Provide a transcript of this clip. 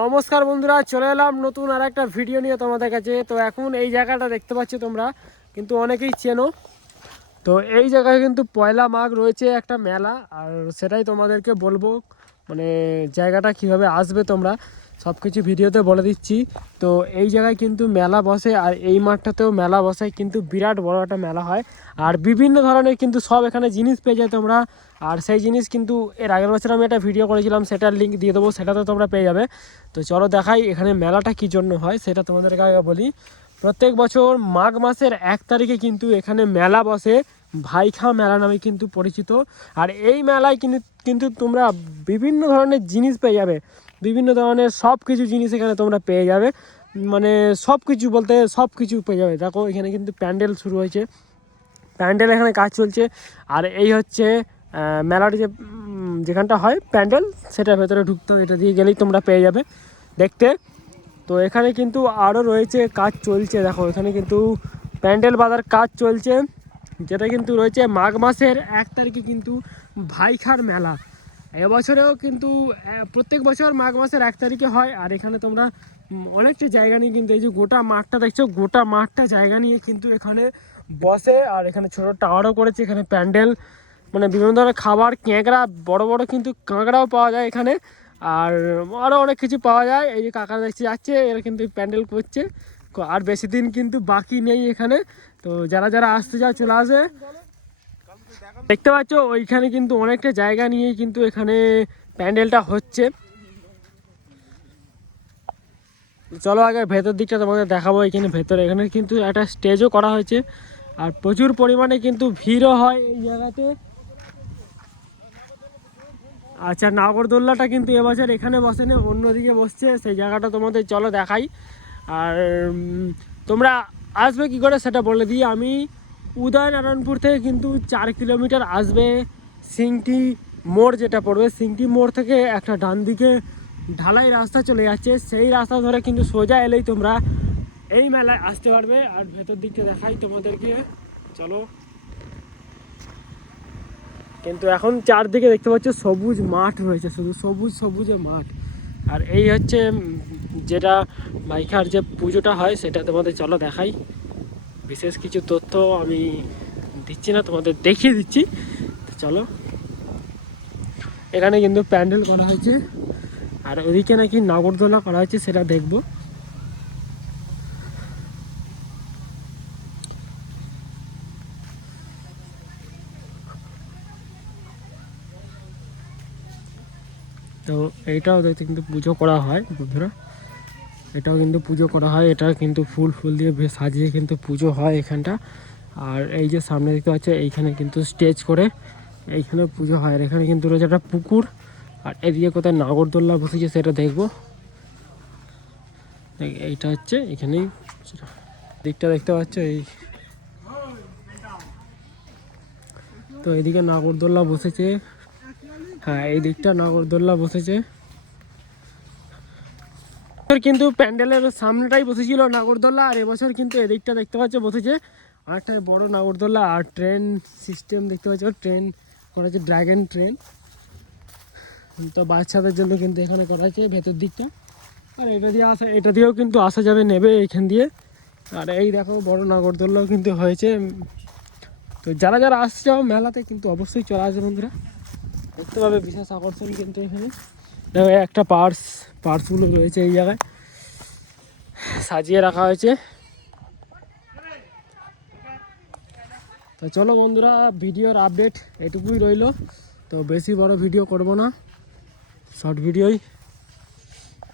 নমস্কার বন্ধুরা, চলে এলাম নতুন আর একটা ভিডিও নিয়ে তোমাদের কাছে। তো এখন এই জায়গাটা দেখতে পাচ্ছ তোমরা, কিন্তু অনেকেই চেনো। তো এই জায়গায় কিন্তু পয়লা মাঘ রয়েছে একটা মেলা, আর সেটাই তোমাদেরকে বলবো। মানে জায়গাটা কিভাবে আসবে তোমরা সব কিছু ভিডিওতে বলে দিচ্ছি। তো এই জায়গায় কিন্তু মেলা বসে, আর এই মাঠটাতেও মেলা বসে, কিন্তু বিরাট বড় একটা মেলা হয়। আর বিভিন্ন ধরনের কিন্তু সব এখানে জিনিস পেয়ে যায় তোমরা। আর সেই জিনিস কিন্তু এর আগের বছর আমি একটা ভিডিও করেছিলাম, সেটার লিঙ্ক দিয়ে দেবো, সেটাতে তোমরা পেয়ে যাবে। তো চলো দেখাই এখানে মেলাটা কী জন্য হয় সেটা তোমাদেরকে আগে বলি। প্রত্যেক বছর মাঘ মাসের 1 তারিখে কিন্তু এখানে মেলা বসে, ভাইখা মেলা নামে কিন্তু পরিচিত। আর এই মেলায় কিন্তু কিন্তু তোমরা বিভিন্ন ধরনের জিনিস পেয়ে যাবে, বিভিন্ন ধরনের সব কিছু জিনিস এখানে তোমরা পেয়ে যাবে। মানে সব কিছু বলতে সব কিছু পেয়ে যাবে। দেখো এখানে কিন্তু প্যান্ডেল শুরু হয়েছে, প্যান্ডেল এখানে কাজ চলছে। আর এই হচ্ছে মেলাটি যেখানটা হয় প্যান্ডেল, সেটার ভেতরে ঢুকতে এটা দিয়ে গেলেই তোমরা পেয়ে যাবে দেখতে। তো এখানে কিন্তু আরও রয়েছে, কাজ চলছে। দেখো এখানে কিন্তু প্যান্ডেল বাঁধার কাজ চলছে, যেটা কিন্তু রয়েছে মাঘ মাসের 1 তারিখে কিন্তু ভাইখার মেলা। এবছরেও কিন্তু প্রত্যেক বছর মাঘ মাসের 1 তারিখে হয়। আর এখানে তোমরা অনেকটা জায়গা নিয়ে কিন্তু এই যে গোটা মাঠটা দেখছো, গোটা মাঠটা জায়গা নিয়ে কিন্তু এখানে বসে। আর এখানে ছোটো টাওয়ারও করেছে, এখানে প্যান্ডেল মানে বিভিন্ন ধরনের খাবার, ক্যাঁকড়া, বড় বড় কিন্তু কাঁকড়াও পাওয়া যায় এখানে। আর আরও অনেক কিছু পাওয়া যায়। এই যে কাকা দেখছি যাচ্ছে, এরা কিন্তু প্যান্ডেল করছে। আর বেশি দিন কিন্তু বাকি নেই এখানে। তো যারা যারা আসতে চায় চলে আসে। দেখতে পাচ্ছ ওইখানে কিন্তু অনেকটা জায়গা নিয়েই কিন্তু এখানে প্যান্ডেলটা হচ্ছে। চলো আগে ভেতর দিকটা তোমাদের দেখাবো। এখানে কিন্তু একটা স্টেজও করা হয়েছে, আর প্রচুর পরিমাণে কিন্তু ভিড়ও হয় এই জায়গাতে। আচ্ছা, নাগরদোল্লাটা কিন্তু এবছর এখানে বসেনি, অন্যদিকে বসছে, সেই জায়গাটা তোমাদের চলো দেখাই। আর তোমরা আসবে কি করে সেটা বলে দিই আমি। উদয়নারায়ণপুর থেকে কিন্তু 4 কিলোমিটার আসবে, সিংটি মোড় যেটা পড়বে, সিংটি মোড় থেকে একটা ডান দিকে ঢালাই রাস্তা চলে যাচ্ছে, সেই রাস্তা ধরে কিন্তু সোজা এলেই তোমরা এই মেলায় আসতে পারবে। আর ভেতর দিকটা দেখাই তোমাদেরকে, চলো। কিন্তু এখন চারদিকে দেখতে পাচ্ছ সবুজ মাঠ রয়েছে, শুধু সবুজ সবুজে মাঠ। আর এই হচ্ছে যেটা ভাইখার যে পুজোটা হয় সেটা তোমাদের চলো দেখাই। বিশেষ কিছু তথ্য আমি দিচ্ছি না, তোমাদের দেখিয়ে দিচ্ছি। চলো, এখানে কিন্তু প্যান্ডেল করা হয়েছে, আর ওদিকে নাকি নাগরদোলা করা হয়েছে, সেটা দেখবো। তো এইটাও দেখতে কিন্তু পুজো করা হয় বন্ধুরা, এটাও কিন্তু পুজো করা হয়। এটা কিন্তু ফুল ফুল দিয়ে বেশ সাজিয়ে কিন্তু পুজো হয় এখানটা। আর এই যে সামনে দেখতে পাচ্ছে, এইখানে কিন্তু স্টেজ করে এইখানে পুজো হয়। আর এখানে কিন্তু রয়েছে একটা পুকুর, আর এদিকে কোথায় নাগরদোল্লা বসেছে সেটা দেখবো। এইটা হচ্ছে এখানেই দিকটা দেখতে পাচ্ছ এই। তো এদিকে নাগরদোল্লা বসেছে, হ্যাঁ এই দিকটা নাগরদোল্লা বসেছে। কিন্তু প্যান্ডেলের সামনেটাই বসেছিল নাগরদোল্লা, আর এবছর কিন্তু এদিকটা দেখতে পাচ্ছ বসেছে আরেকটা বড় নাগরদোল্লা। আর ট্রেন সিস্টেম দেখতে পাচ্ছ, ট্রেন করা হচ্ছে, ড্রাগন ট্রেন। তো বাচ্চাদের জন্য কিন্তু এখানে করা হয়েছে ভেতর দিকটা। আর এটা দিয়েও কিন্তু আসা যাবে, নেবে এখান দিয়ে। আর এই দেখো বড় নাগরদোল্লাও কিন্তু হয়েছে। তো যারা যারা আসছে যাও মেলাতে কিন্তু অবশ্যই চলে আসবে বন্ধুরা, দেখতে পাবে বিশেষ আকর্ষণ কিন্তু এখানে। দেখো একটা পার্সগুলো রয়েছে এই জায়গায় সাজিয়ে রাখা হয়েছে। তো চলো বন্ধুরা, ভিডিওর আপডেট এটুকুই রইলো। তো বেশি বড় ভিডিও করব না, শর্ট ভিডিওই